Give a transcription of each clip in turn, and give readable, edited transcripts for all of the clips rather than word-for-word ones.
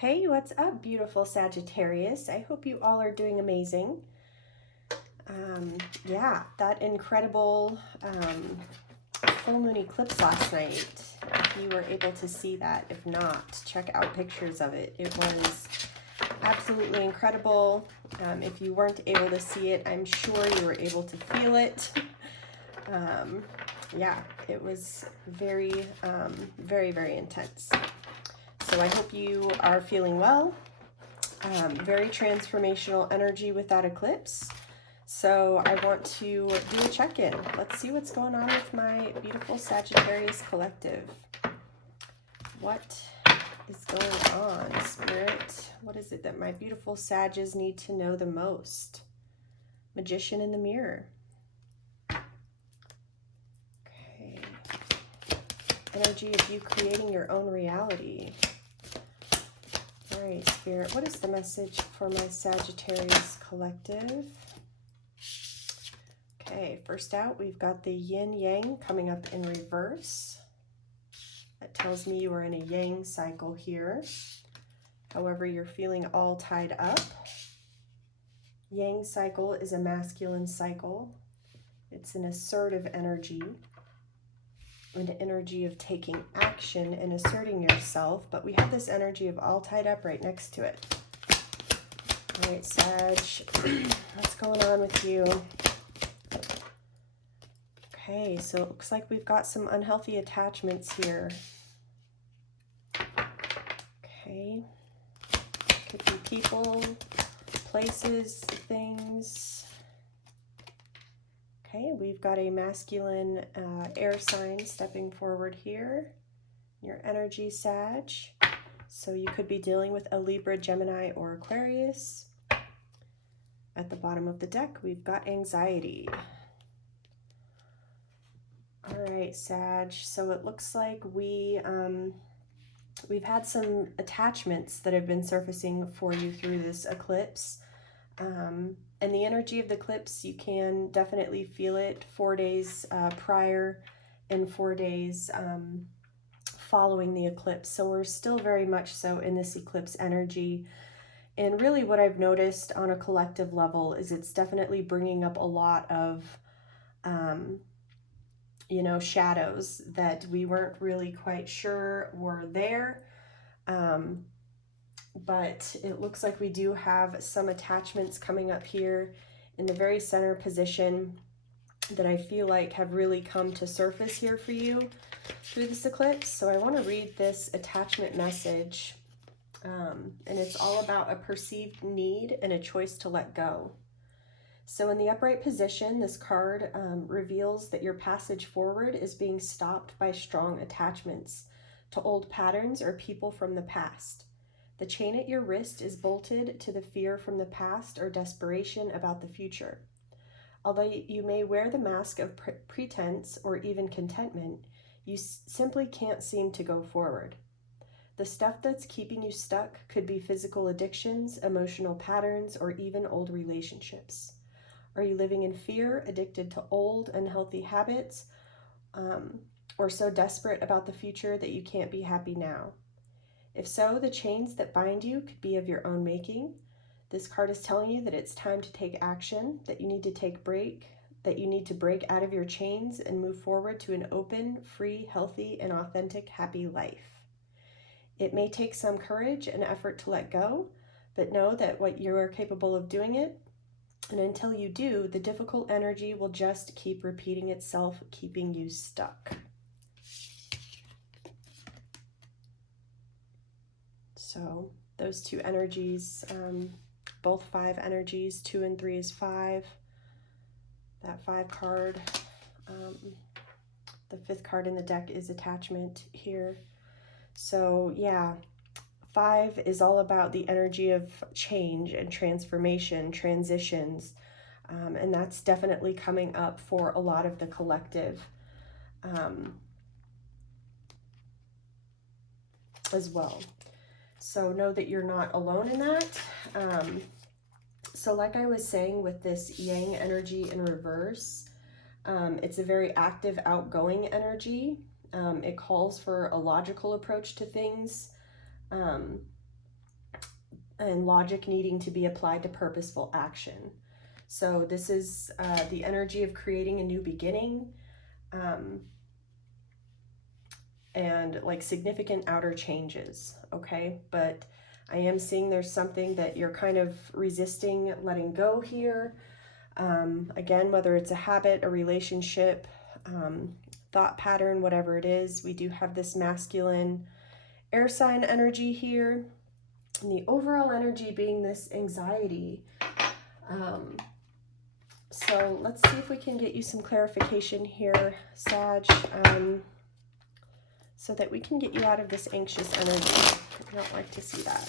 Hey, what's up, beautiful Sagittarius? I hope you all are doing amazing. Yeah, that incredible full moon eclipse last night. If you were able to see that, if not, check out pictures of it. It was absolutely incredible. If you weren't able to see it, I'm sure you were able to feel it. Yeah, it was very, very intense. So I hope you are feeling well. Very transformational energy with that eclipse. So I want to do a check-in. Let's see what's going on with my beautiful Sagittarius collective. What is going on, Spirit? What is it that my beautiful Sages need to know the most? Magician in the mirror. Okay. Energy of you creating your own reality. All right, Spirit, what is the message for my Sagittarius collective? Okay, first out, we've got the yin-yang coming up in reverse. That tells me you are in a yang cycle here. However, you're feeling all tied up. Yang cycle is a masculine cycle. It's an assertive energy, an energy of taking action and asserting yourself, but we have this energy of all tied up right next to it. All right, Sag, what's going on with you? Okay, so it looks like we've got some unhealthy attachments here. Okay, could be people, places, things. Okay, we've got a masculine air sign stepping forward here. Your energy, Sag. So you could be dealing with a Libra, Gemini, or Aquarius. At the bottom of the deck, we've got anxiety. All right, Sag. So it looks like we've had some attachments that have been surfacing for you through this eclipse. And the energy of the eclipse, you can definitely feel it 4 days prior and 4 days following the eclipse. So we're still very much so in this eclipse energy. And really what I've noticed on a collective level is it's definitely bringing up a lot of, you know, shadows that we weren't really quite sure were there. But it looks like we do have some attachments coming up here in the very center position that I feel like have really come to surface here for you through this eclipse. So I want to read this attachment message, and it's all about a perceived need and a choice to let go. So in the upright position, this card reveals that your passage forward is being stopped by strong attachments to old patterns or people from the past. The chain at your wrist is bolted to the fear from the past or desperation about the future. Although you may wear the mask of pretense or even contentment, you simply can't seem to go forward. The stuff that's keeping you stuck could be physical addictions, emotional patterns, or even old relationships. Are you living in fear, addicted to old, unhealthy habits, or so desperate about the future that you can't be happy now? If so, the chains that bind you could be of your own making. This card is telling you that it's time to take action, that you need to break out of your chains and move forward to an open, free, healthy, and authentic, happy life. It may take some courage and effort to let go, but know that what you are capable of doing it. And until you do, the difficult energy will just keep repeating itself, keeping you stuck. So those two energies, both 5 energies, 2 and 3 is 5. That 5 card, the 5th card in the deck is attachment here. So yeah, 5 is all about the energy of change and transformation, transitions, and that's definitely coming up for a lot of the collective as well. So know that you're not alone in that. So like I was saying with this yang energy in reverse, it's a very active, outgoing energy. It calls for a logical approach to things. and logic needing to be applied to purposeful action. So this is the energy of creating a new beginning, and like significant outer changes, okay? But I am seeing there's something that you're kind of resisting letting go here. Again, whether it's a habit, a relationship, thought pattern, whatever it is, we do have this masculine air sign energy here. And the overall energy being this anxiety. So let's see if we can get you some clarification here, Sag, so that we can get you out of this anxious energy. I don't like to see that.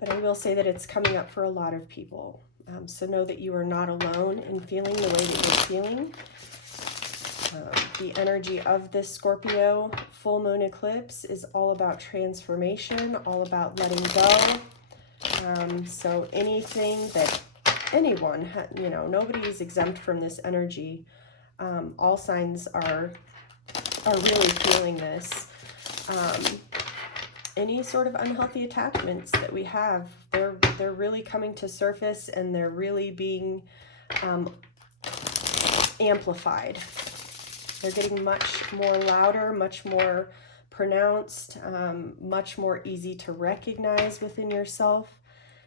But I will say that it's coming up for a lot of people. So know that you are not alone in feeling the way that you're feeling. The energy of this Scorpio full moon eclipse is all about transformation, all about letting go. So anything that anyone, you know, nobody is exempt from this energy. All signs are really feeling this. Any sort of unhealthy attachments that we have, they're really coming to surface, and they're really being amplified. They're getting much more louder, much more pronounced, much more easy to recognize within yourself.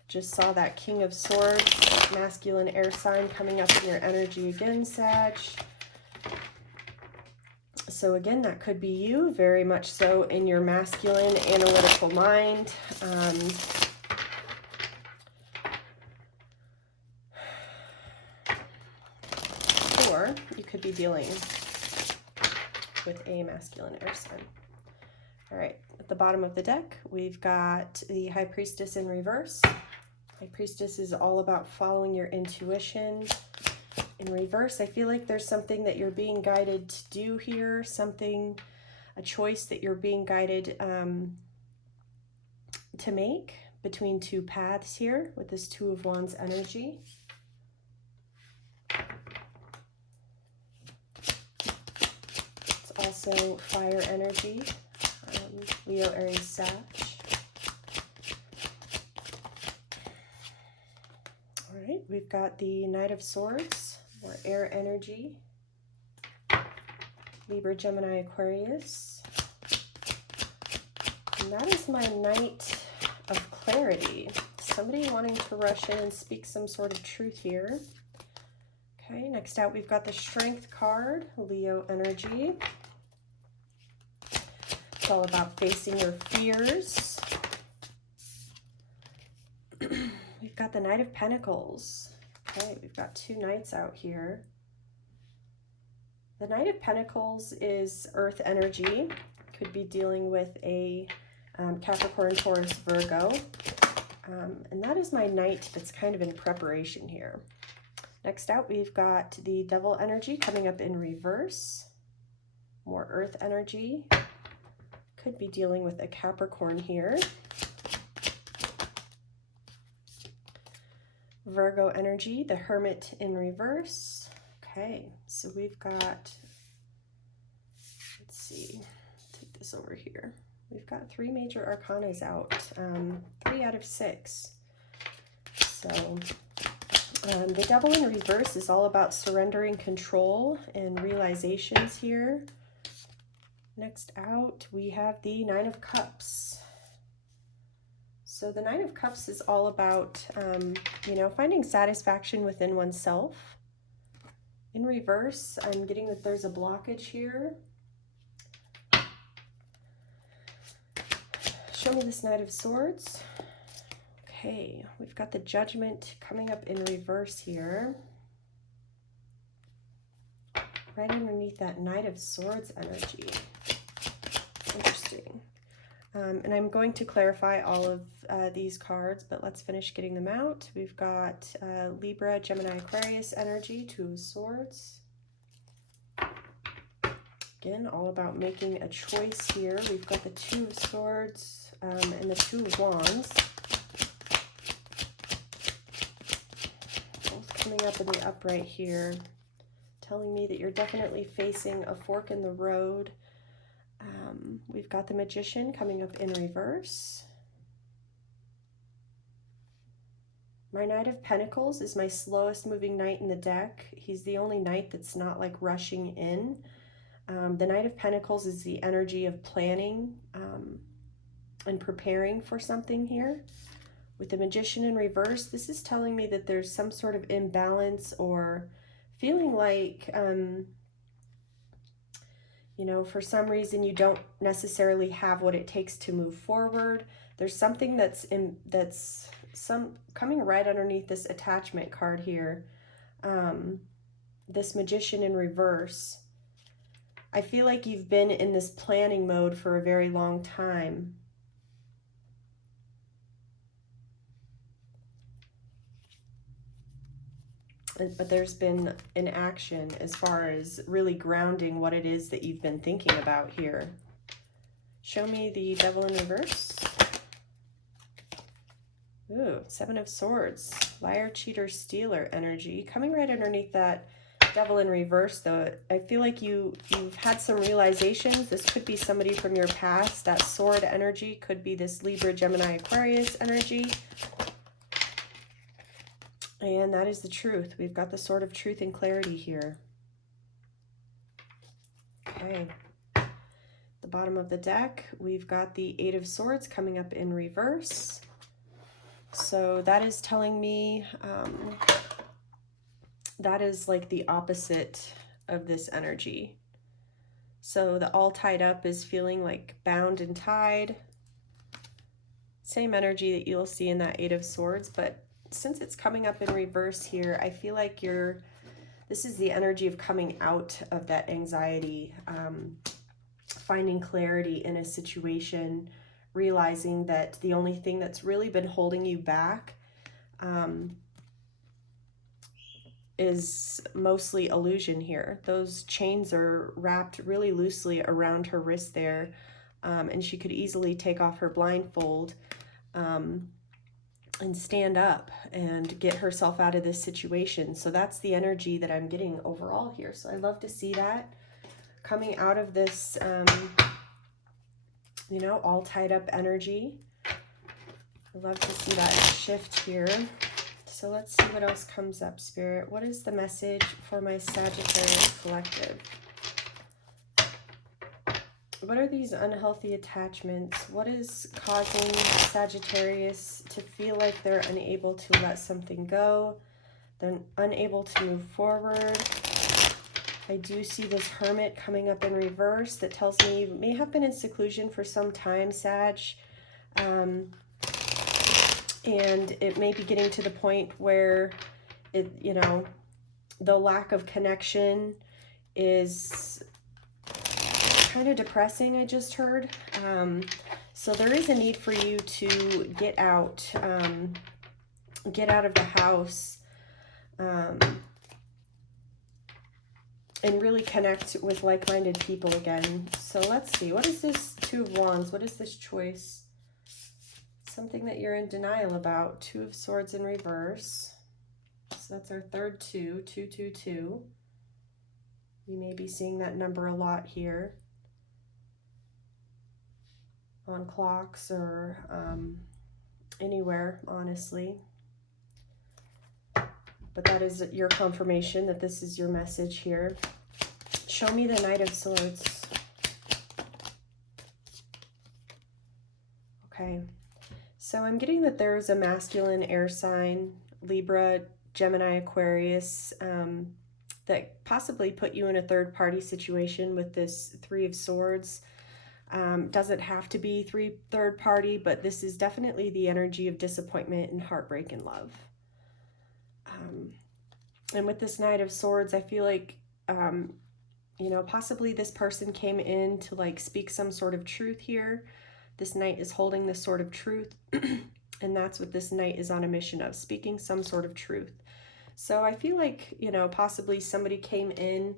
Just saw that King of Swords, masculine air sign coming up in your energy again, Sag. So again, that could be you, very much so in your masculine analytical mind. Or you could be dealing with a masculine air sign. All right, at the bottom of the deck, we've got the High Priestess in reverse. High Priestess is all about following your intuition. In reverse, I feel like there's something that you're being guided to do here, a choice that you're being guided to make between two paths here with this Two of Wands energy. It's also fire energy, Leo, Aries, Sag. All right, we've got the Knight of Swords, or air energy, Libra, Gemini, Aquarius. And that is my Knight of Clarity. Somebody wanting to rush in and speak some sort of truth here. Okay, next out we've got the Strength card, Leo energy. It's all about facing your fears. We've got the Knight of Pentacles. Okay, we've got two knights out here. The Knight of Pentacles is earth energy. Could be dealing with a Capricorn, Taurus, Virgo. And that is my knight that's kind of in preparation here. Next out, we've got the Devil energy coming up in reverse. More earth energy. Could be dealing with a Capricorn here. Virgo energy, the Hermit in reverse. Okay, so we've got, let's see, take this over here. We've got 3 major arcanas out, 3 out of 6. So the Devil in reverse is all about surrendering control and realizations here. Next out, we have the Nine of Cups. So the Nine of Cups is all about, you know, finding satisfaction within oneself. In reverse, I'm getting that there's a blockage here. Show me this Knight of Swords. Okay, we've got the Judgment coming up in reverse here. Right underneath that Knight of Swords energy. Interesting. And I'm going to clarify all of these cards, but let's finish getting them out. We've got Libra, Gemini, Aquarius energy, Two of Swords. Again, all about making a choice here. We've got the Two of Swords and the Two of Wands. Both coming up in the upright here, telling me that you're definitely facing a fork in the road. We've got the Magician coming up in reverse. My Knight of Pentacles is my slowest moving knight in the deck. He's the only knight that's not like rushing in. The Knight of Pentacles is the energy of planning and preparing for something here. With the Magician in reverse, this is telling me that there's some sort of imbalance or feeling like, you know, for some reason you don't necessarily have what it takes to move forward. There's something that's coming right underneath this attachment card here. This Magician in reverse. I feel like you've been in this planning mode for a very long time. But there's been an action as far as really grounding what it is that you've been thinking about here. Show me the Devil in reverse. Ooh, Seven of Swords. Liar, cheater, stealer energy. Coming right underneath that Devil in reverse, though, I feel like you've had some realizations. This could be somebody from your past. That sword energy could be this Libra, Gemini, Aquarius energy. And that is the truth. We've got the Sword of Truth and Clarity here. Okay. The bottom of the deck, we've got the Eight of Swords coming up in reverse. So that is telling me that is like the opposite of this energy. So the all tied up is feeling like bound and tied. Same energy that you'll see in that Eight of Swords, but since it's coming up in reverse here, I feel like this is the energy of coming out of that anxiety, finding clarity in a situation, realizing that the only thing that's really been holding you back is mostly illusion here. Those chains are wrapped really loosely around her wrist there, and she could easily take off her blindfold and stand up and get herself out of this situation. So that's the energy that I'm getting overall here. So I love to see that coming out of this, you know, all tied up energy. I love to see that shift here. So let's see what else comes up, Spirit. What is the message for my Sagittarius collective? What are these unhealthy attachments? What is causing Sagittarius to feel like they're unable to let something go? They're unable to move forward. I do see this Hermit coming up in reverse that tells me you may have been in seclusion for some time, Sag. And it may be getting to the point where it, you know, the lack of connection is kind of depressing, I just heard. So there is a need for you to get out of the house, and really connect with like-minded people again. So let's see, what is this Two of Wands? What is this choice? Something that you're in denial about. Two of Swords in reverse. So that's our third two, 222. You may be seeing that number a lot here on clocks or anywhere, honestly. But that is your confirmation that this is your message here. Show me the Knight of Swords. Okay. So I'm getting that there's a masculine air sign, Libra, Gemini, Aquarius, that possibly put you in a third-party situation with this Three of Swords. Doesn't have to be third party, but this is definitely the energy of disappointment and heartbreak in love. And with this Knight of Swords, I feel like, you know, possibly this person came in to like speak some sort of truth here. This Knight is holding this sort of truth, and that's what this Knight is on a mission of, speaking some sort of truth. So I feel like, you know, possibly somebody came in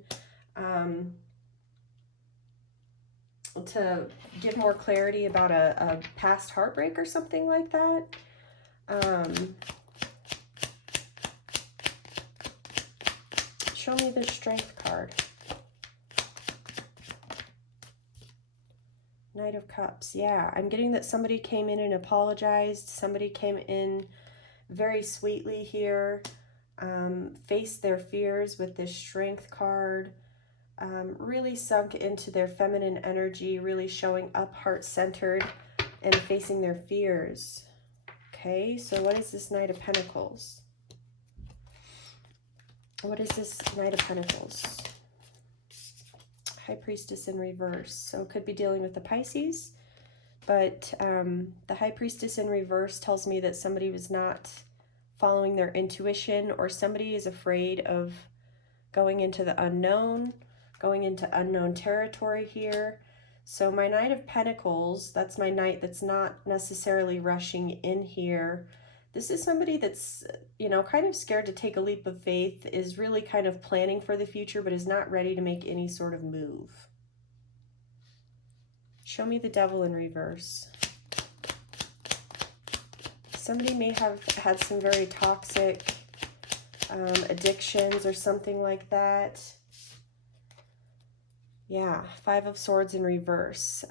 to give more clarity about a past heartbreak or something like that. Show me the Strength card. Knight of Cups. Yeah, I'm getting that somebody came in and apologized. Somebody came in very sweetly here. Face their fears with this Strength card. Really sunk into their feminine energy, really showing up heart-centered and facing their fears. Okay, so what is this Knight of Pentacles? What is this Knight of Pentacles? High Priestess in reverse. So it could be dealing with the Pisces, but the High Priestess in reverse tells me that somebody was not following their intuition, or somebody is afraid of going into the unknown, going into unknown territory here. So my Knight of Pentacles, that's my knight that's not necessarily rushing in here. This is somebody that's, you know, kind of scared to take a leap of faith, is really kind of planning for the future, but is not ready to make any sort of move. Show me the Devil in reverse. Somebody may have had some very toxic addictions or something like that. Yeah, Five of Swords in reverse.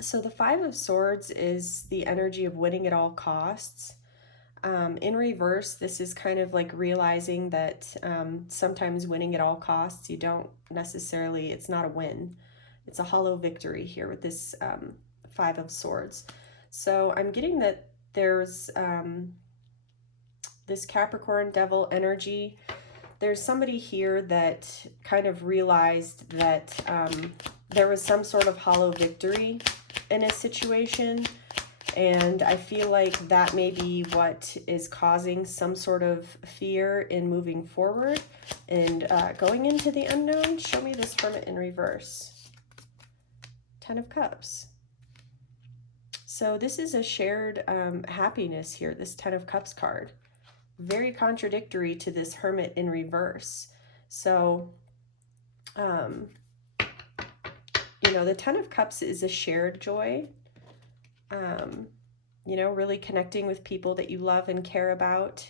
So the Five of Swords is the energy of winning at all costs. In reverse, this is kind of like realizing that sometimes winning at all costs, you don't necessarily, it's not a win. It's a hollow victory here with this Five of Swords. So I'm getting that there's this Capricorn Devil energy. There's somebody here that kind of realized that there was some sort of hollow victory in a situation, and I feel like that may be what is causing some sort of fear in moving forward and going into the unknown. Show me this Hermit in reverse. Ten of Cups. So this is a shared happiness here, this Ten of Cups card. Very contradictory to this Hermit in reverse. So, you know, the Ten of Cups is a shared joy. You know, really connecting with people that you love and care about.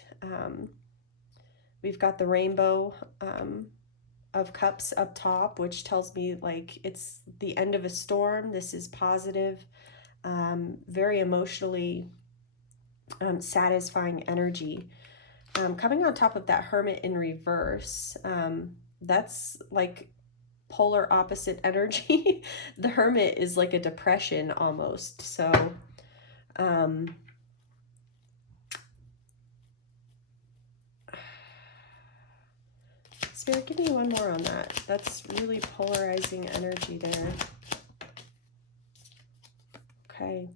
We've got the Rainbow of Cups up top, which tells me like it's the end of a storm. This is positive, very emotionally satisfying energy. Coming on top of that Hermit in reverse, that's like polar opposite energy. The Hermit is like a depression almost. So, Spirit, give me one more on that. That's really polarizing energy there. Okay.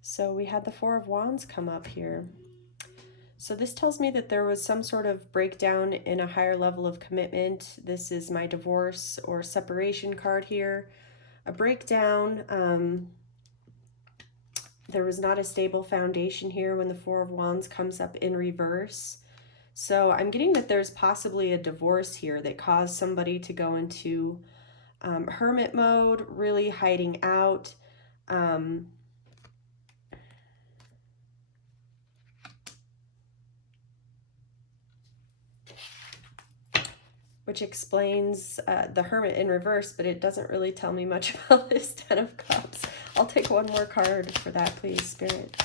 So we had the Four of Wands come up here. So this tells me that there was some sort of breakdown in a higher level of commitment. This is my divorce or separation card here. A breakdown. There was not a stable foundation here when the Four of Wands comes up in reverse. So I'm getting that there's possibly a divorce here that caused somebody to go into hermit mode, really hiding out. Which explains the Hermit in reverse, but it doesn't really tell me much about this Ten of Cups. I'll take one more card for that, please, Spirit.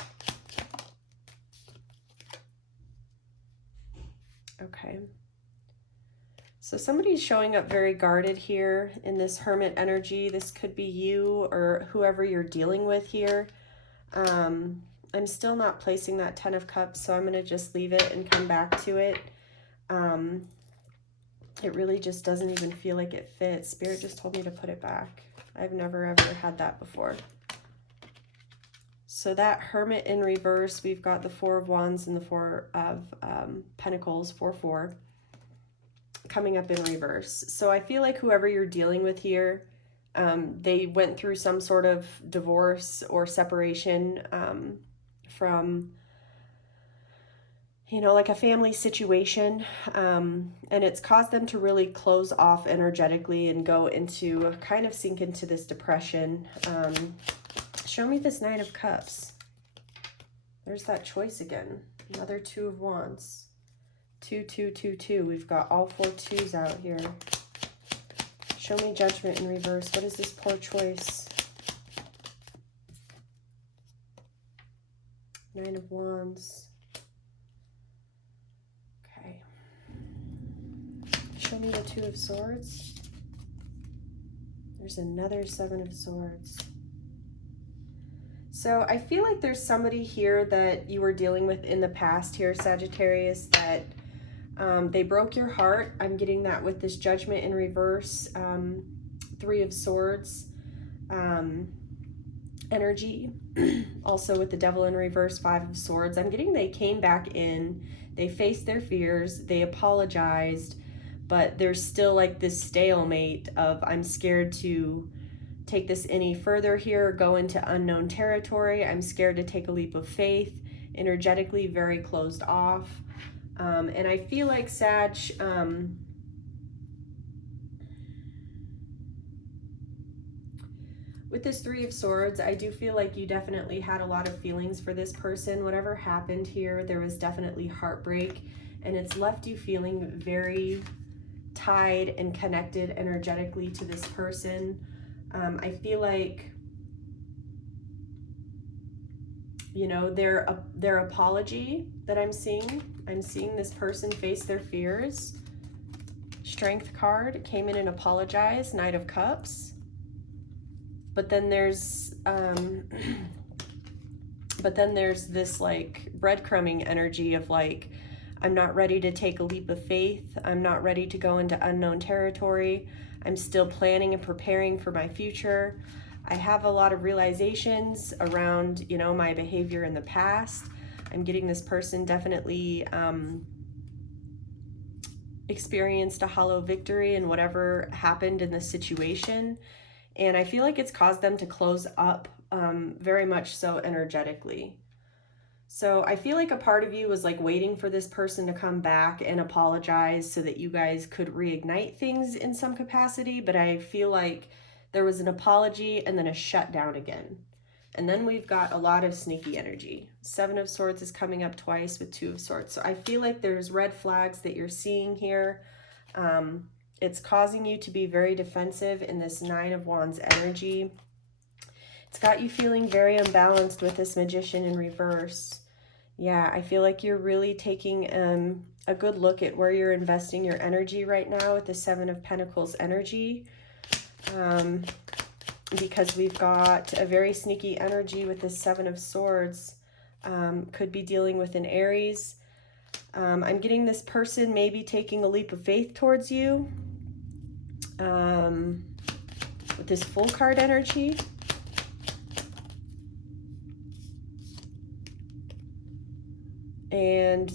Okay. So somebody's showing up very guarded here in this Hermit energy. This could be you or whoever you're dealing with here. I'm still not placing that Ten of Cups, so I'm going to just leave it and come back to it. It really just doesn't even feel like it fits. Spirit just told me to put it back. I've never ever had that before. So that Hermit in reverse, we've got the Four of Wands and the Four of Pentacles, 4-4, coming up in reverse. So I feel like whoever you're dealing with here, they went through some sort of divorce or separation from, you know, like a family situation, and it's caused them to really close off energetically and go into, kind of sink into this depression. Show me this Nine of Cups. There's that choice again. Another Two of Wands. 2, 2, 2, 2. We've got all 4 twos out here. Show me Judgment in reverse. What is this poor choice? Nine of Wands. Show me the Two of Swords. There's another Seven of Swords. So I feel like there's somebody here that you were dealing with in the past here, Sagittarius, that they broke your heart. I'm getting that with this Judgment in reverse, Three of Swords energy. Also with the Devil in reverse, Five of Swords. I'm getting they came back in, they faced their fears, they apologized, but there's still like this stalemate of I'm scared to take this any further here, go into unknown territory. I'm scared to take a leap of faith. Energetically very closed off. And I feel like Sag, with this Three of Swords, I do feel like you definitely had a lot of feelings for this person. Whatever happened here, there was definitely heartbreak, and it's left you feeling very tied and connected energetically to this person. I feel like, you know, their apology that I'm seeing this person face their fears. Strength card came in and apologized, Knight of Cups. But then there's this like breadcrumbing energy of like, I'm not ready to take a leap of faith. I'm not ready to go into unknown territory. I'm still planning and preparing for my future. I have a lot of realizations around, you know, my behavior in the past. I'm getting this person definitely experienced a hollow victory in whatever happened in this situation. And I feel like it's caused them to close up very much so energetically. So I feel like a part of you was like waiting for this person to come back and apologize so that you guys could reignite things in some capacity. But I feel like there was an apology and then a shutdown again. And then we've got a lot of sneaky energy. Seven of Swords is coming up twice with Two of Swords. So I feel like there's red flags that you're seeing here. It's causing you to be very defensive in this Nine of Wands energy. It's got you feeling very unbalanced with this Magician in reverse. Yeah, I feel like you're really taking a good look at where you're investing your energy right now with the Seven of Pentacles energy. Because we've got a very sneaky energy with the Seven of Swords. Could be dealing with an Aries. I'm getting this person maybe taking a leap of faith towards you. With this Fool card energy. And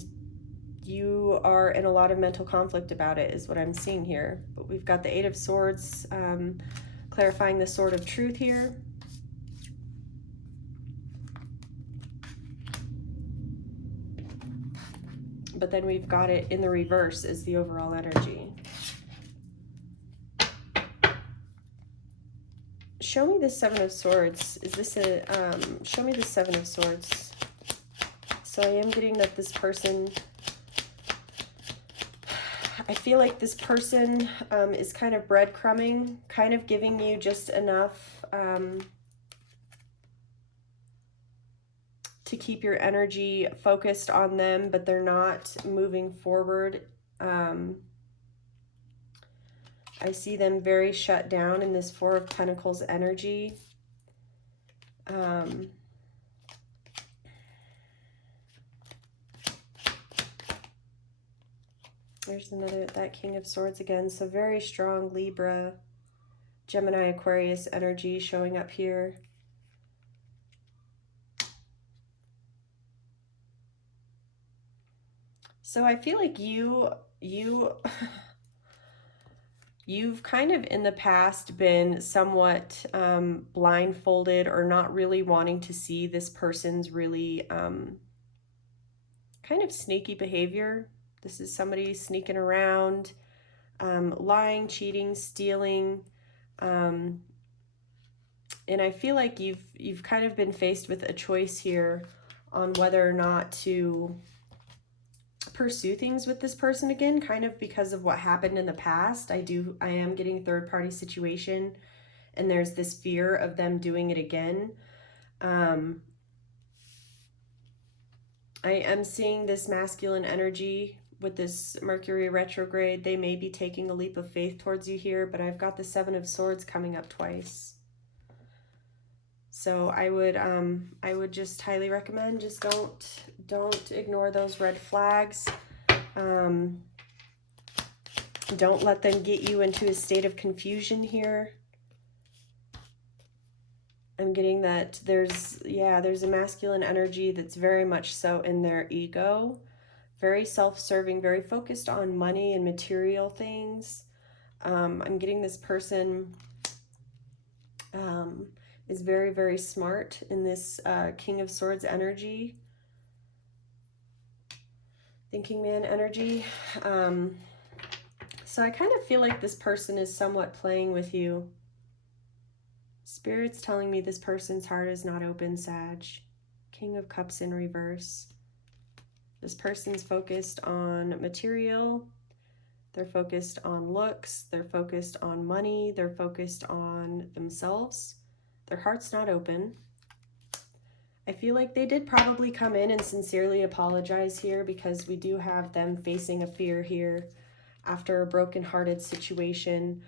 you are in a lot of mental conflict about it is what I'm seeing here. But we've got the Eight of Swords clarifying the Sword of Truth here. But then we've got it in the reverse as the overall energy. Show me the Seven of Swords. Is this a, show me the Seven of Swords. So I am getting that this person, I feel like this person is kind of breadcrumbing, kind of giving you just enough to keep your energy focused on them, but they're not moving forward. I see them very shut down in this Four of Pentacles energy. There's another, that King of Swords again. So very strong Libra, Gemini, Aquarius energy showing up here. So I feel like you've kind of in the past been somewhat blindfolded or not really wanting to see this person's really kind of sneaky behavior. This is somebody sneaking around, lying, cheating, stealing. And I feel like you've kind of been faced with a choice here on whether or not to pursue things with this person again, kind of because of what happened in the past. I am getting a third-party situation, and there's this fear of them doing it again. I am seeing this masculine energy with this Mercury retrograde, they may be taking a leap of faith towards you here, but I've got the Seven of Swords coming up twice. So I would just highly recommend, just don't ignore those red flags. Don't let them get you into a state of confusion here. I'm getting that there's a masculine energy that's very much so in their ego, very self-serving, very focused on money and material things. I'm getting this person is very, very smart in this King of Swords energy, thinking man energy. So I kind of feel like this person is somewhat playing with you. Spirit's telling me this person's heart is not open, Sag. King of Cups in reverse. This person's focused on material. They're focused on looks. They're focused on money. They're focused on themselves. Their heart's not open. I feel like they did probably come in and sincerely apologize here, because we do have them facing a fear here after a broken-hearted situation.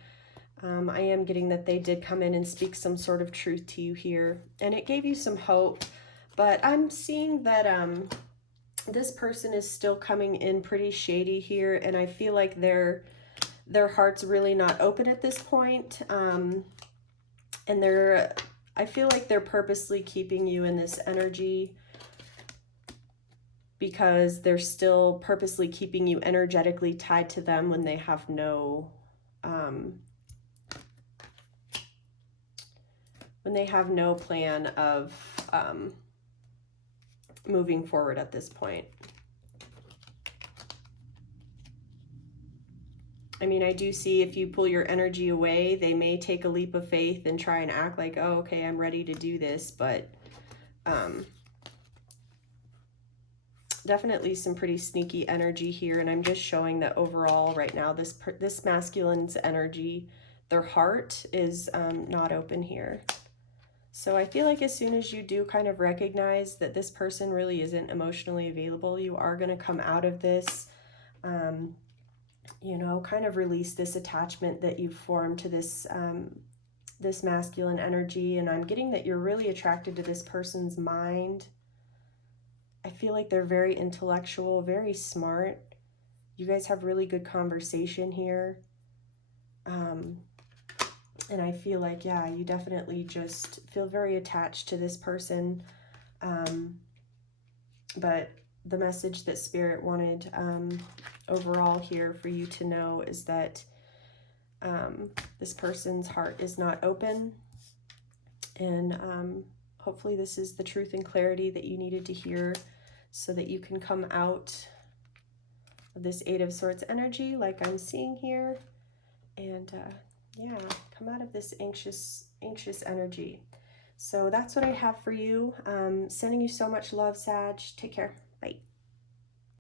I am getting that they did come in and speak some sort of truth to you here, and it gave you some hope, but I'm seeing that this person is still coming in pretty shady here, and I feel like their heart's really not open at this point, and I feel like they're purposely keeping you in this energy because they're still purposely keeping you energetically tied to them when they have no plan of moving forward at this point. I mean, I do see if you pull your energy away, they may take a leap of faith and try and act like, oh, okay, I'm ready to do this, but definitely some pretty sneaky energy here, and I'm just showing that overall right now, this masculine's energy, their heart is not open here. So I feel like as soon as you do kind of recognize that this person really isn't emotionally available, you are going to come out of this, you know, kind of release this attachment that you've formed to this this masculine energy. And I'm getting that you're really attracted to this person's mind. I feel like they're very intellectual, very smart. You guys have really good conversation here. And I feel like, yeah, you definitely just feel very attached to this person. But the message that Spirit wanted overall here for you to know is that this person's heart is not open. And hopefully this is the truth and clarity that you needed to hear so that you can come out of this Eight of Swords energy like I'm seeing here. And yeah, come out of this anxious energy. So that's what I have for you. Sending you so much love, Sag. Take care. Bye.